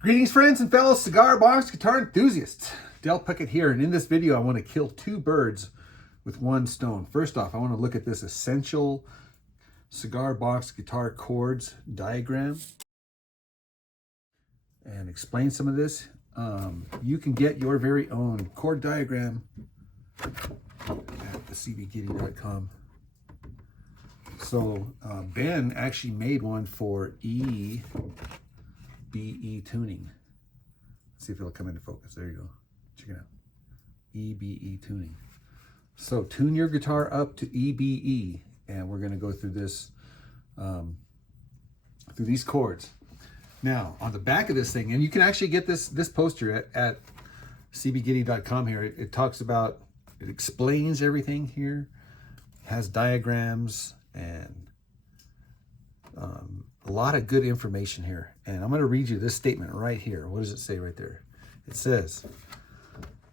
Greetings friends and fellow cigar box guitar enthusiasts. Del Puckett here, and in this video I want to kill two birds with one stone. First off, I want to look at this essential cigar box guitar chords diagram and explain some of this. You can get your very own chord diagram at the CBGitty.com. So Ben actually made one for EBE tuning. Let's see if it'll come into focus. There you go. Check it out. EBE tuning. So tune your guitar up to EBE, and we're going to go through this, through these chords. Now, on the back of this thing, and you can actually get this poster at cbgitty.com here. It talks about, it explains everything here, has diagrams, and a lot of good information here. And I'm going to read you this statement right here. What does it say right there? It says,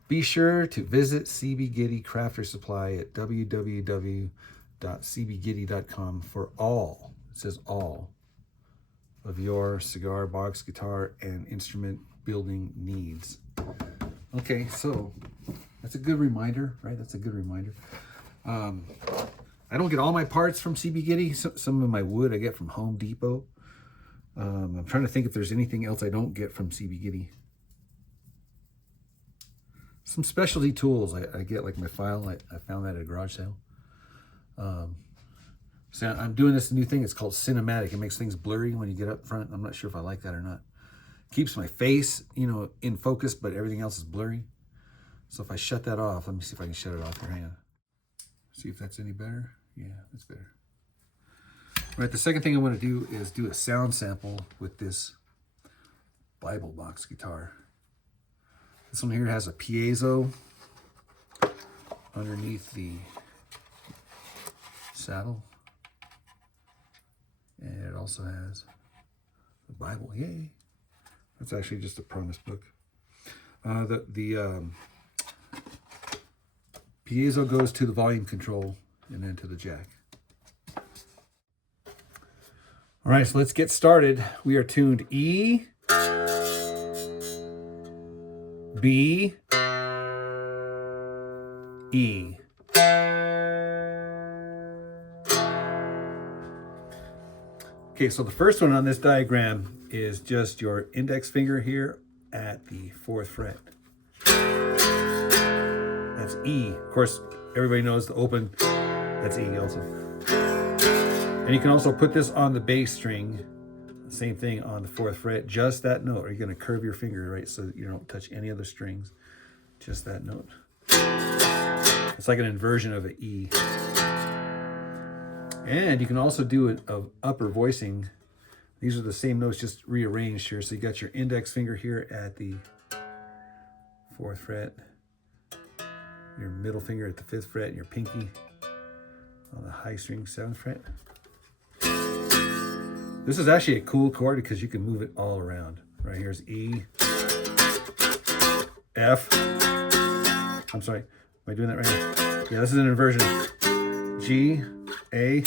be sure to visit CB Gitty Crafter Supply at www.cbgitty.com for all, it says all, of your cigar box, guitar, and instrument building needs. Okay, so that's a good reminder, right? That's a good reminder. I don't get all my parts from CB Gitty. Some of my wood I get from Home Depot. I'm trying to think if there's anything else I don't get from CB Gitty. Some specialty tools I get, like my file. I found that at a garage sale. So I'm doing this new thing. It's called cinematic. It makes things blurry when you get up front. I'm not sure if I like that or not. Keeps my face, in focus, but everything else is blurry. So if I shut that off, let me see if I can shut it off here. Hang on. See if that's any better. Yeah, that's better. All right, the second thing I want to do is do a sound sample with this Bible box guitar. This one here has a piezo underneath the saddle. And it also has the Bible. Yay! That's actually just a promise book. The piezo goes to the volume control and then to the jack. All right, so let's get started. We are tuned E, B, E. Okay, so the first one on this diagram is just your index finger here at the 4th fret. That's E. Of course, everybody knows the open, that's E also. And you can also put this on the bass string, same thing on the 4th fret, just that note. Or you're going to curve your finger, right, so that you don't touch any other strings, just that note. It's like an inversion of an E. And you can also do it of upper voicing. These are the same notes, just rearranged here. So you got your index finger here at the 4th fret, your middle finger at the 5th fret, and your pinky on the high string 7th fret. This is actually a cool chord because you can move it all around. Right here's E, F. I'm sorry, am I doing that right here? Yeah, this is an inversion. G, A.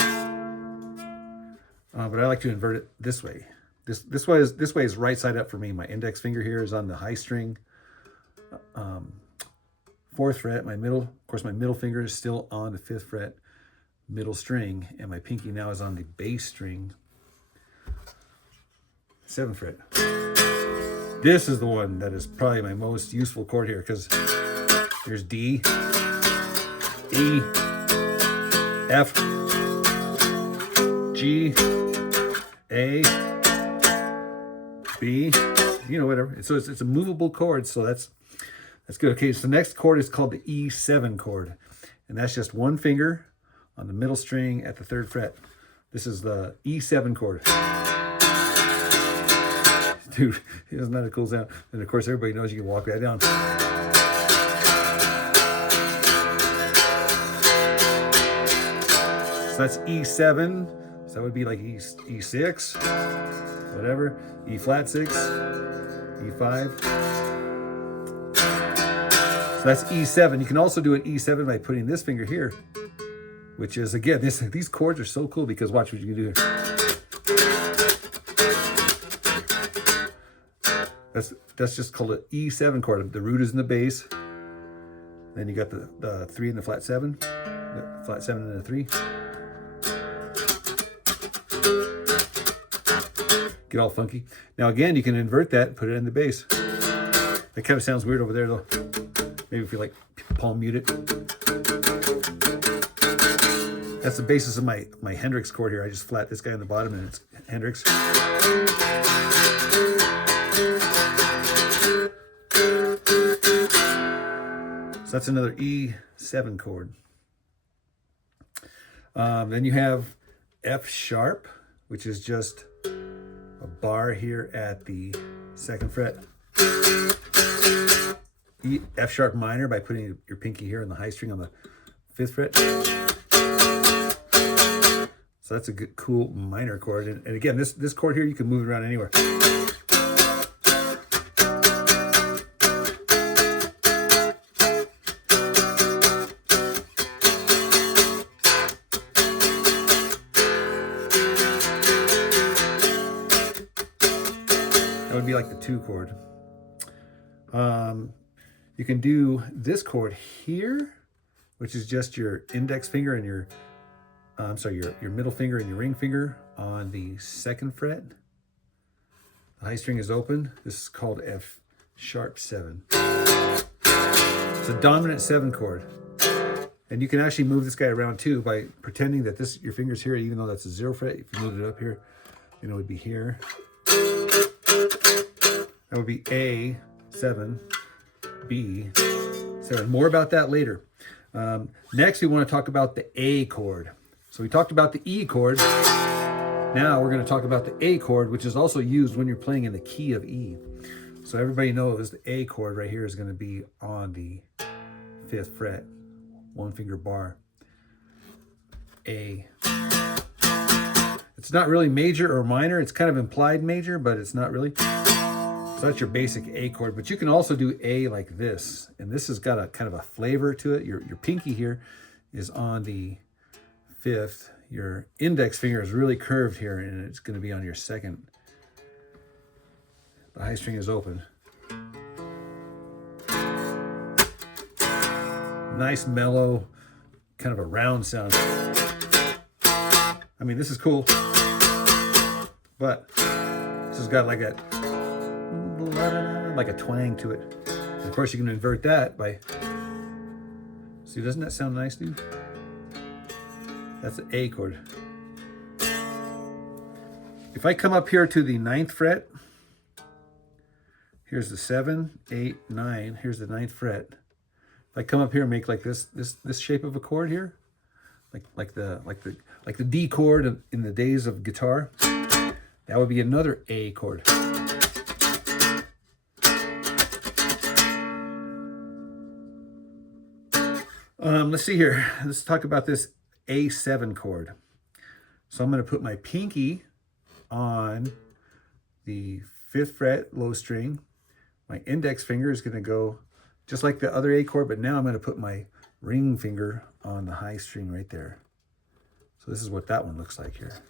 But I like to invert it this way. This way is right side up for me. My index finger here is on the high string, 4th fret. My middle finger is still on the 5th fret, middle string, and my pinky now is on the bass string, 7th fret. This is the one that is probably my most useful chord here, because there's D, E, F, G, A, B, whatever. So it's a movable chord, so that's good. Okay, so the next chord is called the E7 chord, and that's just one finger on the middle string at the 3rd fret. This is the E7 chord. Dude, isn't that a cool sound? And of course, everybody knows you can walk that down. So that's E7. So that would be like E6, whatever. E flat 6, E5. So that's E7. You can also do an E7 by putting this finger here, which is, again, these chords are so cool because watch what you can do here. That's just called an E7 chord. The root is in the bass. Then you got the 3 and the flat 7. The flat 7 and the 3. Get all funky. Now again, you can invert that, put it in the bass. That kind of sounds weird over there though. Maybe if you like palm mute it. That's the basis of my Hendrix chord here. I just flat this guy on the bottom and it's Hendrix. So that's another E7 chord. Then you have F sharp, which is just a bar here at the 2nd fret. F sharp minor by putting your pinky here on the high string on the 5th fret. So that's a good, cool minor chord. And again, this chord here, you can move it around anywhere. That would be like the 2 chord. You can do this chord here, which is just your index finger and your your middle finger and your ring finger on the 2nd fret. The high string is open. This is called F sharp 7. It's a dominant 7 chord. And you can actually move this guy around too by pretending that your finger's here, even though that's a 0 fret. If you move it up here, it would be here. That would be A7, B7. More about that later. Next, we want to talk about the A chord. So we talked about the E chord. Now we're going to talk about the A chord, which is also used when you're playing in the key of E. So everybody knows the A chord right here is going to be on the 5th fret, 1 finger bar. A. It's not really major or minor. It's kind of implied major, but it's not really. So that's your basic A chord, but you can also do A like this. And this has got a kind of a flavor to it. Your pinky here is on the 5th. Your index finger is really curved here and it's going to be on your 2nd. The high string is open. Nice mellow, kind of a round sound. I mean, this is cool, but this has got like a twang to it. And of course, you can invert that by, see, doesn't that sound nice, dude? That's the A chord. If I come up here to the 9th fret, here's the 7, 8, 9, here's the 9th fret. If I come up here and make like this shape of a chord here, like the D chord in the days of guitar, that would be another A chord. Let's see here. Let's talk about this A7 chord. So I'm going to put my pinky on the 5th fret low string. My index finger is going to go just like the other A chord, but now I'm going to put my ring finger on the high string right there. So this is what that one looks like here.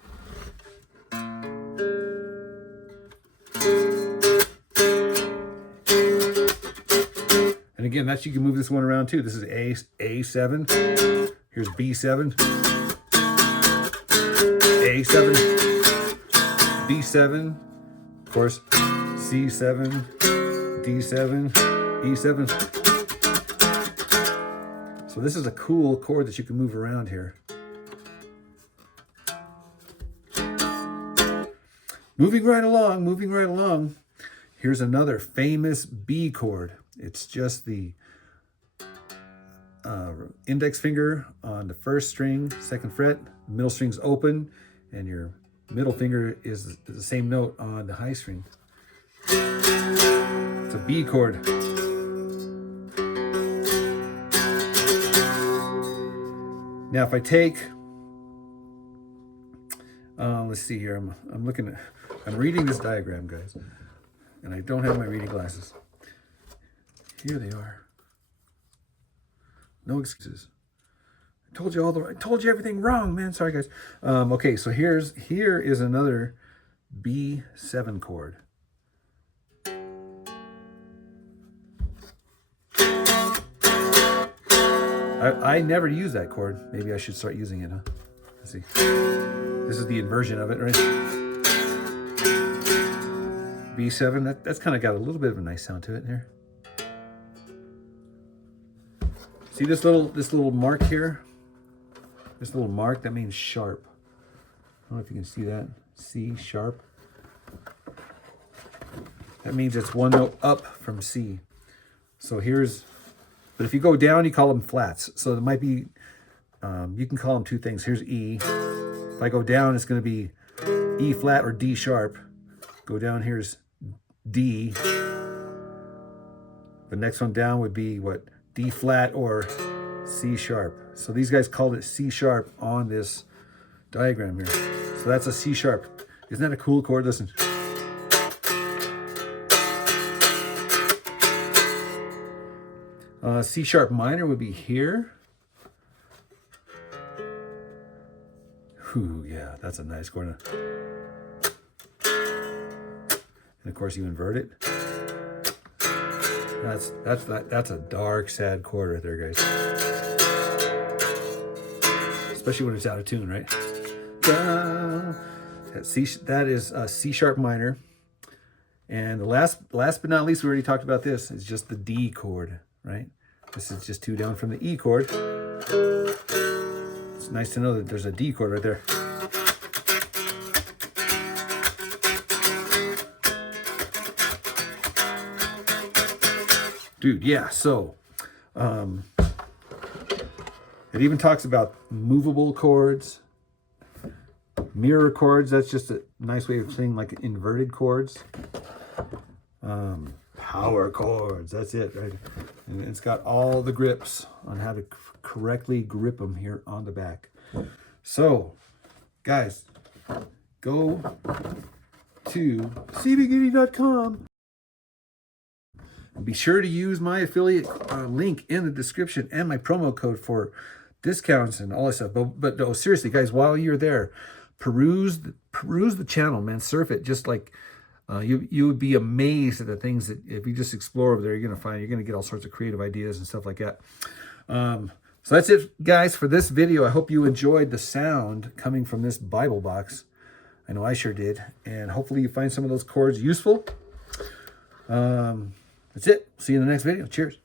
And again, you can move this one around too. This is A7. Here's B7. A7. B7. Of course, C7. D7. E7. So this is a cool chord that you can move around here. Moving right along. Here's another famous B chord. It's just the index finger on the 1st string, 2nd fret, middle string's open, and your middle finger is the same note on the high string. It's a B chord. Now if I take, let's see here, I'm reading this diagram, guys, and I don't have my reading glasses. Here they are. No excuses. I told you everything wrong, man. Sorry, guys. Okay, so here is another B7 chord. I never use that chord. Maybe I should start using it, huh? Let's see. This is the inversion of it, right? B7, that's kind of got a little bit of a nice sound to it here. See this little mark here? This little mark, that means sharp. I don't know if you can see that. C sharp. That means it's one note up from C. So here's, but if you go down, you call them flats. So there might be, you can call them two things. Here's E. If I go down, it's going to be E flat or D sharp. Go down, here's D. The next one down would be what? D flat or C sharp. So these guys called it C sharp on this diagram here. So that's a C sharp. Isn't that a cool chord? Listen. C sharp minor would be here. Ooh, yeah, that's a nice chord. And of course you invert it. That's a dark, sad chord right there, guys. Especially when it's out of tune, right? That is a C sharp minor. And the last but not least, we already talked about this, is just the D chord, right? This is just two down from the E chord. It's nice to know that there's a D chord right there. Dude, yeah, so it even talks about movable chords, mirror chords. That's just a nice way of saying like inverted chords. Power chords, that's it, right? And it's got all the grips on how to correctly grip them here on the back. So, guys, go to cbgitty.com. Be sure to use my affiliate link in the description and my promo code for discounts and all that stuff. But no, seriously, guys, while you're there, peruse the channel, man. Surf it. Just like you would be amazed at the things that if you just explore over there, you're gonna find. You're gonna get all sorts of creative ideas and stuff like that. So that's it, guys, for this video. I hope you enjoyed the sound coming from this Bible box. I know I sure did, and hopefully you find some of those chords useful. That's it. See you in the next video. Cheers.